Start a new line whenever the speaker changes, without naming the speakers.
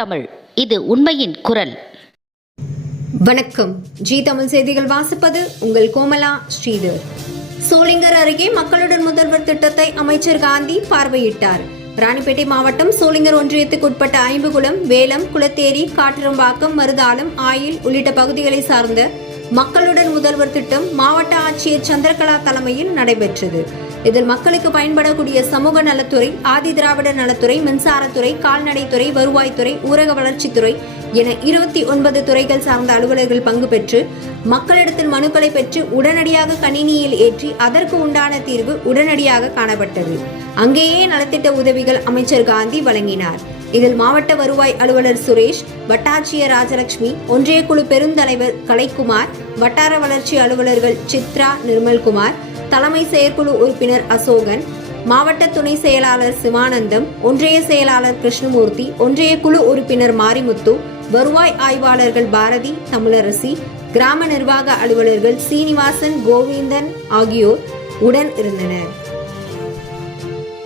தமிழ். இது உண்மையின் குரல்.
வணக்கம். ஜி தமிழ் செய்திகள் வாசிப்பது உங்கள் கோமலா ஸ்ரீதர். சோளிங்கர் அருகே மக்களுடன் முதல்வர் திட்டத்தை அமைச்சர் காந்தி பார்வையிட்டார். ராணிப்பேட்டை மாவட்டம் சோளிங்கர் ஒன்றியத்துக்கு உட்பட்ட ஐம்புகுளம் வேலம் குளத்தேரி காட்டிரம்பாக்கம் மருதாலம் ஆயில் உள்ளிட்ட பகுதிகளை சார்ந்த மக்களுடன் முதல்வர் திட்டம் மாவட்ட ஆட்சியர் சந்திரகலா தலைமையில் நடைபெற்றது. இதில் மக்களுக்கு பயன்படக்கூடிய சமூக நலத்துறை ஆதி திராவிட நலத்துறை மின்சாரத்துறை கால்நடைத்துறை வருவாய்த்துறை ஊரக வளர்ச்சித்துறை என இருபத்தி ஒன்பது துறைகள் சார்ந்த அலுவலர்கள் பங்கு பெற்று மக்களிடத்தில் மனுக்களை பெற்று உடனடியாக கணினியில் ஏற்றி அதற்கு உண்டான தீர்வு உடனடியாக காணப்பட்டது. அங்கேயே நலத்திட்ட உதவிகள் அமைச்சர் காந்தி வழங்கினார். இதில் மாவட்ட வருவாய் அலுவலர் சுரேஷ் வட்டாட்சியர் ராஜலட்சுமி ஒன்றிய குழு பெருந்தலைவர் கலைக்குமார் வட்டார வளர்ச்சி அலுவலர்கள் சித்ரா நிர்மல்குமார் தலைமை செயற்குழு உறுப்பினர் அசோகன் மாவட்ட துணை செயலாளர் சிவானந்தம் ஒன்றிய செயலாளர் கிருஷ்ணமூர்த்தி ஒன்றிய குழு உறுப்பினர் மாரிமுத்து வருவாய் ஆய்வாளர்கள் பாரதி தமிழரசி கிராம நிர்வாக அலுவலர்கள் சீனிவாசன் கோவிந்தன் ஆகியோர் உடன் இருந்தனர்.